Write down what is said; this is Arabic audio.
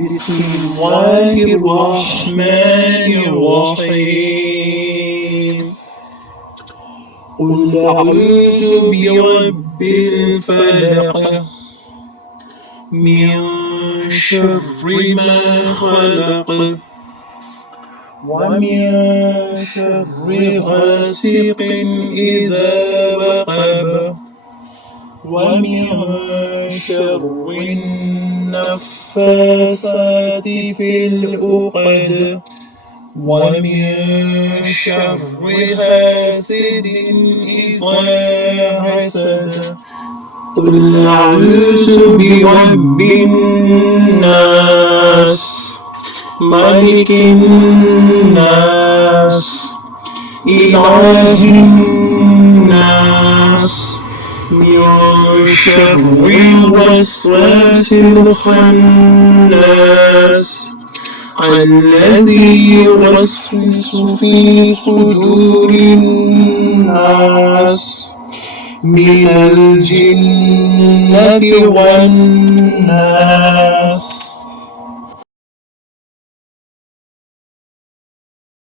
بسم الله الرحمن الرحيم. قل أعوذ برب الفلق من شر ما خلق ومن شر غاسق إذا وقب ومن شر النفاثات في العقد ومن شر حاسد إذا حسد. قل أعوذ برب الناس ملك الناس إله الناس من شر الوسواس الخناس الذي يوسوس في صدور الناس من الجنة والناس.